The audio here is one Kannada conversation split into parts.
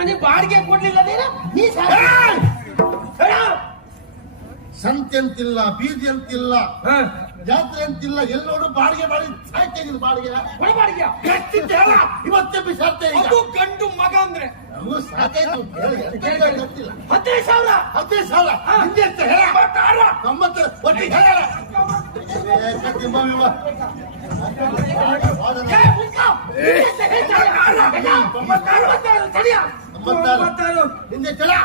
ಮನೆ ಬಾಡಿಗೆ ಕೊಡ್ಲಿಲ್ಲ ನೀ. ಸಂತೆ ಅಂತಿಲ್ಲ ಬೀದಿ ಅಂತಿಲ್ಲ ಹ, ಜಾತ್ರೆ ಅಂತಿಲ್ಲ ಎಲ್ಲೋಡು ಬಾಡಿಗೆ ಮಾಡಿ ಸಾಯ್ತೇನೆ ಬಾಡಿಗೆ. ಬಾಡಿಗೆ. ಇವತ್ತೇ ಬಿಸಾಡ್ತೆ ಈಗ ಅದು ಗಂಡು ಮಗ ಅಂದ್ರೆ. ಹದಿನೈದು ಸಾವಿರ. ಹದಿನೈದು ಸಾವಿರ. ಹಿಂದೆ ತೊಂಬತ್ತು ಒಟ್ಟಿಗೆ ತೊಂಬತ್ತಾರು. ತೊಂಬತ್ತಾರು.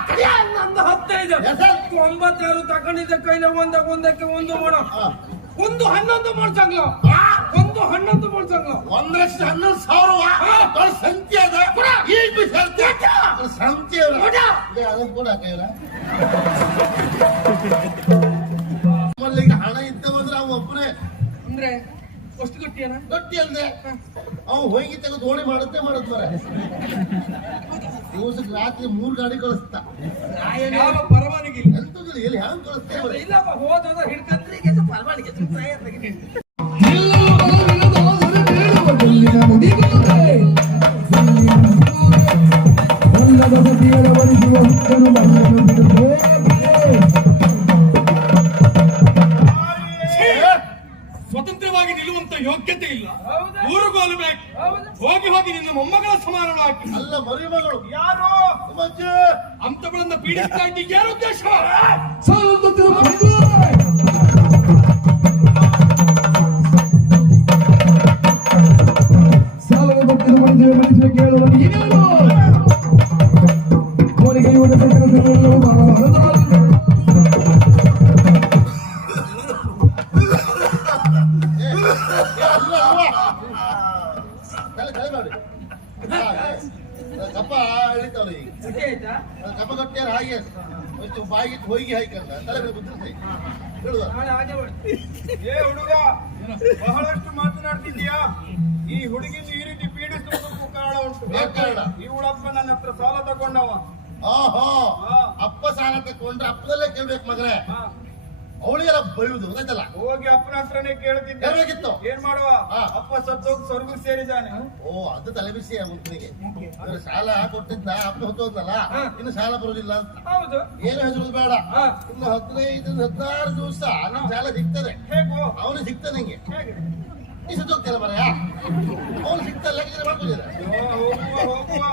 ತಡಿಯ, ನಂದು ಹತ್ತೈದು ಹೆಸರು? ತೊಂಬತ್ತಾರು ತಗೊಂಡಿದ್ದ ಕೈಲ ಒಂದ ಒಂದಕ್ಕೆ ಒಂದು ಹಾ. ಒಂದು ಹನ್ನೊಂದು ಮೊಣಸಂಗ್ಲ ಒಂದು ಹನ್ನೊಂದು ಮೊಣಸಂಗ್ಲ ಒಂದ್ ಲಕ್ಷ ಹನ್ನೊಂದು ಸಾವಿರ ಸಂಖ್ಯೆ ಅದ. ಈಗ ಸಂಖ್ಯೆ ನಮ್ಮಲ್ಲಿ ಹಣ ಇದ್ದ ಬಂದ್ರೆ ಅವ ಒಬ್ಬನೇ ಅಂದ್ರೆ ಅಷ್ಟು ಗಟ್ಟಿಯನ ಗಟ್ಟಿ ಅಂದೆ ಅವ್ ಹೋಗಿ ತೆಗೆದು ದೋಣಿ ಮಾಡುತ್ತೆ ಮಾಡತ್ ಮರ ದಿವಸಕ್ಕೆ ರಾತ್ರಿ ಮೂರ್ ಗಾಡಿ ಕಳಿಸ್ತಾ. ಯಾವ ಪರವಾನಗಿ ಎಂತದಿಲ್ಲ ಎಲ್ಲಿ ಹ್ಯಾಂಗ್ ಕಳಿಸ್ತೇ? ಇಲ್ಲಪ್ಪ ಹೋದ ಹಿಡ್ಕಂದ್ರಿಗೆ ಯೋಗ್ಯತೆ ಇಲ್ಲ. ಊರು ಕೊಲ್ಲಬೇಕು ಬೇಕು? ಹೋಗಿ ಹೋಗಿ ನಿನ್ನ ಮೊಮ್ಮಗಳ ಸಮಾನವಾಗಿ ಅಲ್ಲ ಮರಿಮಗಳು ಯಾರು? ಅಂತಗಳನ್ನ ಪೀಡಿಸ್ತಾ ಇದ್ದೀಗ ಯಾರ ಉದ್ದೇಶ? ಕೇಳುವ ನೀನೇನು ಕಪ್ಪ ಇಳಿತಾವ್ರಿ ಈಗ. ಕಪ್ಪ ಕಟ್ಟಿಯಾರ ಹಾಗೆ. ಅಷ್ಟು ಬಾಯಿಗಿಟ್ಟು ಹೋಗಿ ಹಾಕಲ್ಲ ತಲೆ ಮೇಲೆ ಏ ಹುಡುಗ ಬಹಳಷ್ಟು ಮಾತನಾಡ್ತಿದ್ಯಾ ಈ ಹುಡುಗಿನ ಈ ರೀತಿ ಪೀಡಿಸುವುದಕ್ಕೂ ಕಾರಣ ಉಂಟು. ಈ ಕಾರಣ? ಇವಳಪ್ಪ ನನ್ನ ಹತ್ರ ಸಾಲ ತಗೊಂಡವ. ಓಹೋ ಹಾ. ಅಪ್ಪ ಸಾಲ ತಕೊಂಡ್ರೆ ಅಪ್ಪದಲ್ಲೇ ಕೇಳ್ಬೇಕು ಮಗನೇ. ಅವಳಿಗೆಲ್ಲ ಬೈಯುವುದು ಗೊತ್ತಾಯ್ತಲ್ಲ ಹೋಗಿ ಅಪ್ಪನ ಹತ್ರನೇ ಕೇಳ್ತಿದ್ದೆ ಹೇಳ್ಬೇಕಿತ್ತು. ಏನ್ ಮಾಡುವ? ಅಪ್ಪ ಅಪ್ಪ ಸತ್ತೋಗಿ ಸ್ವರ್ಗ ಸೇರಿದ್ದಾನೆ. ಓ ಅದು ತಲೆ ಬಿಸಿ ಅಂದ್ರೆ ಸಾಲ ಕೊಟ್ಟಿದ್ದ ಅಪ್ಪ ಹೊತ್ತೋದಲ್ಲ ಇನ್ನು ಸಾಲ ಬರುದಿಲ್ಲ ಅಂತ. ಹೌದು. ಏನು ಹೆಸರು ಬೇಡ. ಇನ್ನು ಹದಿನೈದು ಹದಿನಾರು ದಿವಸ ನಮ್ ಸಾಲ ಸಿಗ್ತದೆ. ಹೇಗೋ? ಅವನು ಸಿಗ್ತಾನೆ ನಿಂಗೆ. ನೀ ಈ ಸುತ್ತೋಗ್ತಾನೆ ಮರೆಯ ಅವನು ಸಿಗ್ತಲ್ಲ ಮಾಡ್ಕೊಂಡಿದ್ದಾರೆ ಓ, ಹೋಗುವ ಹೋಗುವ.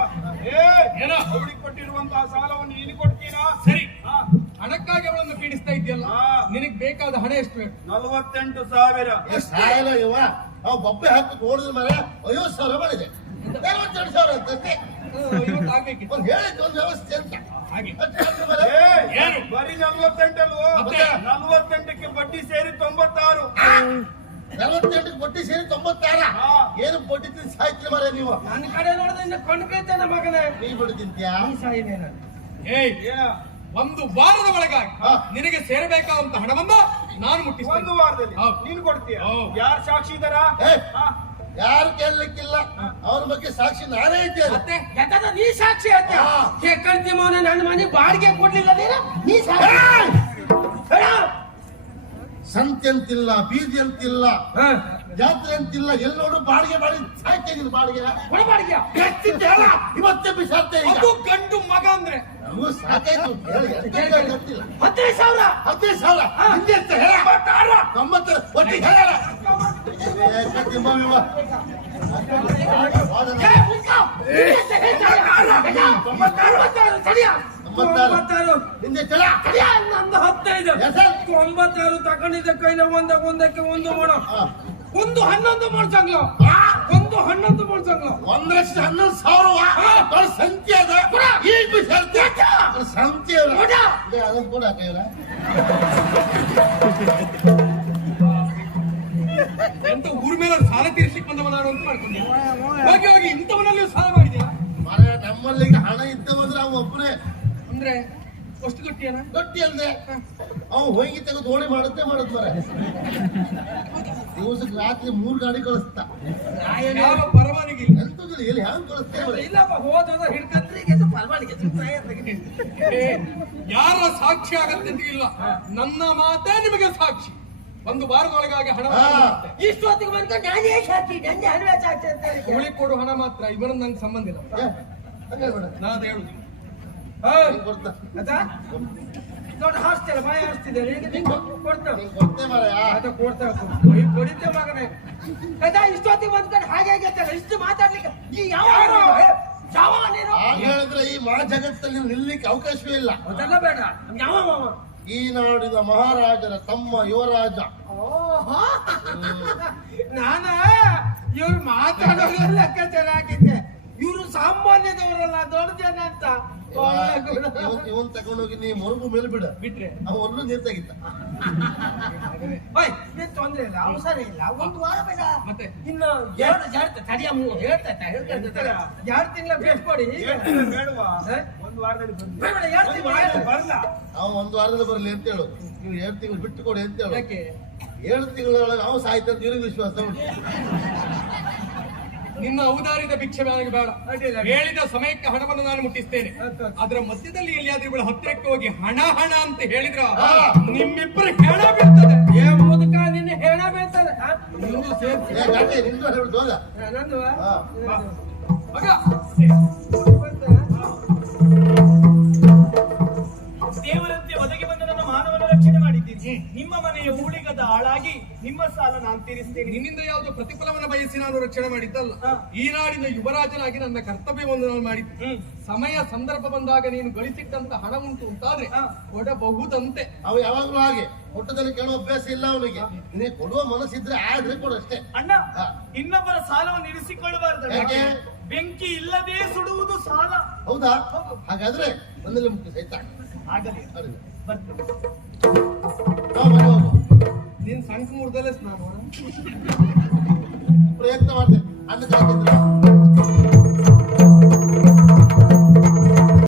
ಏ ಏನೋ? ಅವಳಿಗೆ ಕೊಟ್ಟಿರುವಂತಹ ಸಾಲವನ್ನು ಇಲ್ಲಿ ಕೊಡ್ತೀರಾ? ಸರಿ. ಹಾ, ಹಣಕ್ಕಾಗಿ ಅವಳನ್ನು ಪೀಡಿಸ್ತಾ ಇದೆಯಲ್ಲ? ನಿನಗೆ ಬೇಕಾದ ಹಣ ಎಷ್ಟು ಬೇಕು ನಲವತ್ತೆಂಟು ಸಾವಿರ. ಸಾಯಲ್ಲ ಇವ ಅವ ಬೊಬ್ಬೆ ಹಾಕಿ ಓಡಿದ ಮೇಲೆ ಐವತ್ತು ಸಾವಿರ ಮಾಡಿದೆ ಸಾವಿರ ಅಂತ ಅಷ್ಟೇ. ಒಂದು ಹೇಳಿದ್ದು ಒಂದು ವ್ಯವಸ್ಥೆ ಅಂತ? ಬರೀ ನಲ್ವತ್ತೆಂಟಲ್ವೋ? ನಲ್ವತ್ತೆಂಟಕ್ಕೆ ಬಡ್ಡಿ ಸೇರಿ ತೊಂಬತ್ತಾರು. ನಲವತ್ತೆಂಟಕ್ಕೆ ಬಡ್ಡಿ ಸೇರಿ ತೊಂಬತ್ತಾರ. ಏನು ಬಡ್ಡಿ ತಿಂದು ಸಾಯ್ತಿ ಮರ ನೀವು? ನನ್ನ ಕಡೆ ನೋಡಿದ್ರೆ ಇನ್ನು ಕೊಂಡು ಮಗನೇ. ನೀ ಬಡ್ಡಿ ತಿಂತ್ಯಾ? ಈ ಸಾಯಿದೆ ನಾನು. ಏಯ್ ಏನ ಒಂದು ವಾರದ ಒಳಗಾಗಿ ಹಾ. ನಿನಗೆ ಸೇರಬೇಕಾದಂತ ಹಣವನ್ನ ನಾನು ಮುಟ್ಟಿಸ್ತೇನೆ. ಒಂದು ವಾರದಲ್ಲಿ. ಹೌದು. ನೀನು ಕೊಡ್ತೀಯ? ಹೌದು. ಯಾರು ಸಾಕ್ಷಿ ಇದಾರ? ಏ, ಯಾರು ಕೇಳಲಿಕ್ಕಿಲ್ಲ? ಅವ್ರ ಬಗ್ಗೆ ಸಾಕ್ಷಿ ನಾನೇ ಇದ್ದೇನೆ. ಮತ್ತೆ ನೀ ಸಾಕ್ಷಿ ಆಯ್ತಾ ಹಾ. ಮೌನ ನನ್ನ ಮನೆ ಬಾಡಿಗೆ ಕೊಡ್ಲಿಲ್ಲ ನೀನು? ನೀ ಸಾಕ್ಷಿ. ಏಯ್! ಸಂತೆ ಅಂತಿಲ್ಲ ಬೀದಿ ಅಂತಿಲ್ಲ ಹ, ಜಾತ್ರೆ ಅಂತಿಲ್ಲ ಎಲ್ಲೋಡು ಬಾಡಿಗೆ ಮಾಡಿ ಸಾಯ್ತೇನೆ ಬಾಡಿಗೆ. ಬಾಡಿಗೆ. ಇವತ್ತೆ ಬಿಸಾತ್ತೆ ಅದು ಗಂಡು ಮಗ ಅಂದ್ರೆ. ಸಾಕಾಯ್ತು. ಗೊತ್ತಿಲ್ಲ. ಹದಿನೈದು ಸಾವಿರ. ಹದಿನೈದು ಸಾವಿರ? ಹಿಂದೆ ಅಂತ ಹೇಳ. ಒಟ್ಟಿಗೆ. ತೊಂಬತ್ತಾರು. ನಂದು ಹತ್ತೈದು? ತೊಂಬತ್ತಾರು ತಗೊಂಡಿದ್ದ ಕೈಲ ಒಂದ ಒಂದಕ್ಕೆ ಒಂದು ಮಾಡ. ಒಂದು ಹನ್ನೊಂದು ಮೊಣಸಂಗ್ಲ ಒಂದು ಹನ್ನೊಂದು ಒಂದ್ ಲಕ್ಷ ಹನ್ನೊಂದು ಸಾವಿರ ಸಂಖ್ಯೆ ಅದ. ಈಗ ಸಂಖ್ಯೆ ಅದನ್ನ ಕೊಡ. ಎಂತ ಊರ್ ಮೇಲೆ ಸಾಲ ತೀರ್ಸಿಕ್ ಬಂದವ ನಾನು ಅಂತ ಮಾಡ್ಕೊಂಡೆ ಹೋಗಿ ಹೋಗಿ ಇಂಥವನಲ್ಲಿ ಸಾಲ ಮಾಡಿದ್ಯಾ? ಮರ ನಮ್ಮಲ್ಲಿ ಹಣ ಇದ್ದ ಬಂದ್ರೆ ಅವ ಒಬ್ಬನೇ ಅಂದ್ರೆ ಅಷ್ಟು ಗಟ್ಟಿಯನ? ಗಟ್ಟಿ ಅಲ್ದೆ. ಅವ್ ಹೋಗಿ ತೆಗೆದು ದೋಣಿ ಮಾಡುತ್ತೆ ಮಾಡುತ್ತ ಮರ ದಿವಸಕ್ಕೆ ರಾತ್ರಿ ಮೂರು ಗಾಡಿ ಕಳಿಸ್ತ. ಪರವಾನಗಿ ಎಂತದಿಲ್ಲ ಎಲ್ಲಿ ಹ್ಯಾಂಗ್ ಕಳಿಸ್ತೇವೆ ಇಲ್ಲಪ್ಪ ಹೋದ ಹಿಡ್ಕಂದ್ರಿಗೆ ಏ, ಯಾರ ಸಾಕ್ಷಿ ಆಗತ್ತೆ ಇಲ್ಲ. ನನ್ನ ಮಾತೇ ನಿಮಗೆ ಸಾಕ್ಷಿ. ಒಂದು ವಾರದೊಳಗಾಗಿ ಹಣ. ಇಷ್ಟೊತ್ತಿಗೆ ಬಂತ ನಾನೇ ಸಾಕ್ಷಿ ನಂಗೆ ಹಲ್ವೆ ಸಾಕ್ಷಿ ಅಂತ ಹೇಳಿ. ಹುಳಿ ಕೊಡು ಹಣ ಮಾತ್ರ ಇವರನ್ನ ನಂಗೆ ಸಂಬಂಧ ಇಲ್ಲ. ಏ, ಹಂಗೆ ಬೇಡ. ನಾನು ಹೇಳುದು. ಕೊಡ್ತಾ ದೊಡ್ಡ ಹಾಸ್ತಿಲ್ಲ ಬಾಯಿ ಹಾಸ್ತಿದ್ದಾರೆ ಈಗ ಕೊಡಿದ್ದೆ ಮಗನೇ. ಆಯ್ತಾ ಇಷ್ಟೊತ್ತಿಗೆ ಬಂದ್ಕೊಂಡು ಹಾಗೆ ಆಗೈತಲ್ಲ ಇಷ್ಟು ಮಾತಾಡ್ಲಿಕ್ಕೆ ಈ ಯಾವ ಯಾವ ನೀನು? ಹೇಳಿದ್ರೆ ಈ ಮಹಾ ಜಗತ್ತಲ್ಲಿ ನಿಲ್ಲಿಕ್ಕೆ ಅವಕಾಶವೇ ಇಲ್ಲ. ಅದೆಲ್ಲ ಬೇಡ. ಯಾವ ಈ ನಾಡಿನ ಮಹಾರಾಜರ ತಮ್ಮ ಯುವರಾಜ. ನಾನ ಇವ್ರು ಮಾತಾಡೋದ್ರಲ್ಲಿ ಲೆಕ್ಕಾಚಾರ ಹಾಕಿದ್ದೆ. ಇವ್ರು ಸಾಮಾನ್ಯದವರಲ್ಲ ದೊಡ್ಡ ಜನ ಅಂತ. ಇವನ್ ತಗೊಂಡೋಗಿ ನೀ ಮರುಗು ಮೇಲೆ ಬಿಡ. ಬಿಟ್ರೆ? ಅವ ಒಳ್ಳೆ ನೀರ್ ತೆಗಿತ. ತೊಂದ್ರೆ ಇಲ್ಲ ಅವಸರ ಇಲ್ಲ. ಒಂದು ವಾರ ಬೇಡ ಮತ್ತೆ? ಇನ್ನು ಎರಡು ಜಾಡ್ತ ತಡಿಯ ಹೇಳ್ತಾ ಹೇಳ್ತಾ ಎರಡು ತಿಂಗಳ ಬೇಸ್ ಕೊಡಿ. ಬೇಡವಾ ಒಂದು ವಾರದಲ್ಲಿ ಬೇಡ, ಎರಡು ತಿಂಗಳು ಬರಲ್ಲ ಅವ ಒಂದು ವಾರದಲ್ಲಿ ಬರಲಿ ಅಂತ ಹೇಳು. ನೀವು ಎರಡು ತಿಂಗಳು ಬಿಟ್ಟು ಕೊಡಿ ಅಂತ ಹೇಳು. ಯಾಕೆ? ಏಳು ತಿಂಗಳೊಳಗೆ ಅವ ಸಾಯ್ತಂತ ಇವ್ರಿಗೆ ವಿಶ್ವಾಸ ಉಂಟು. ನಿನ್ನ ಔದಾರ್ಯದ ಭಿಕ್ಷೆ ನನಗೆ ಬೇಡ. ಹೇಳಿದ ಸಮಯಕ್ಕೆ ಹಣವನ್ನು ನಾನು ಮುಟ್ಟಿಸ್ತೇನೆ. ಅದರ ಮಧ್ಯದಲ್ಲಿ ಎಲ್ಲಿಯಾದ್ರೂ ಇವಳ ಹತ್ತಿರಕ್ಕೆ ಹೋಗಿ ಹಣ ಹಣ ಅಂತ ಹೇಳಿದ್ರ ನಿಮ್ಮಿಬ್ಬರ ಹೆಣ ಬೀಳ್ತದೆ. ಏ ಮುದುಕ ನಿನ್ನ ಹೇಳ ಬೀಳ್ತದೆ. ನಂದು ಮಗ ಹಾಳಾಗಿ ನಿಮ್ಮ ಸಾಲ ನಾನು ತೀರಿಸ್ತೇನೆ. ನಿನ್ನಿಂದ ಯಾವುದು ಪ್ರತಿಫಲವನ್ನು ಬಯಸಿ ನಾನು ರಕ್ಷಣೆ ಮಾಡಿದ್ದಲ್ಲ. ಈ ನಾಡಿನ ಯುವರಾಜನಾಗಿ ನನ್ನ ಕರ್ತವ್ಯವನ್ನು ನಾನು ಮಾಡಿದ್ದೆ. ಸಮಯ ಸಂದರ್ಭ ಬಂದಾಗ ನೀನು ಗಳಿಸಿಟ್ಟಂತ ಹಣ ಉಂಟು ಅಂತಾದ್ರೆ ಹಾ. ಕೊಡಬಹುದಂತೆ. ಅವ ಯಾವಾಗ್ಲೂ ಹಾಗೆ. ಒಟ್ಟದಲ್ಲಿ ಕೇಳೋ ಅಭ್ಯಾಸ ಇಲ್ಲ ಅವನಿಗೆ. ನೀನು ಕೊಡುವ ಮನಸ್ಸಿದ್ರೆ ಆದ್ರೆ ಕೊಡು ಅಷ್ಟೇ. ಅಣ್ಣ. ಇನ್ನೊಬ್ಬರ ಸಾಲವನ್ನು ಇರಿಸಿಕೊಳ್ಳಬಾರ್ದು ಯಾಕೆ? ಬೆಂಕಿ ಇಲ್ಲದೆ ಸುಡುವುದು ಸಾಲ. ಹೌದಾ? ಹಾಗಾದ್ರೆ ಮನೇಲಿ ಮುಖ್ಯ ಸಹಿತ. ಆಗಲಿ. ಬರ್ತೀವಿ ಬರ್ತೇನೆ. ನೀನ್ ಸಂಕ ಮುರ್ದಲ್ಲೇ ಸ್ನಾನ ಮಾಡು. ಪ್ರಯತ್ನ ಮಾಡಿದೆ ಹಾಕಿದ್ರೆ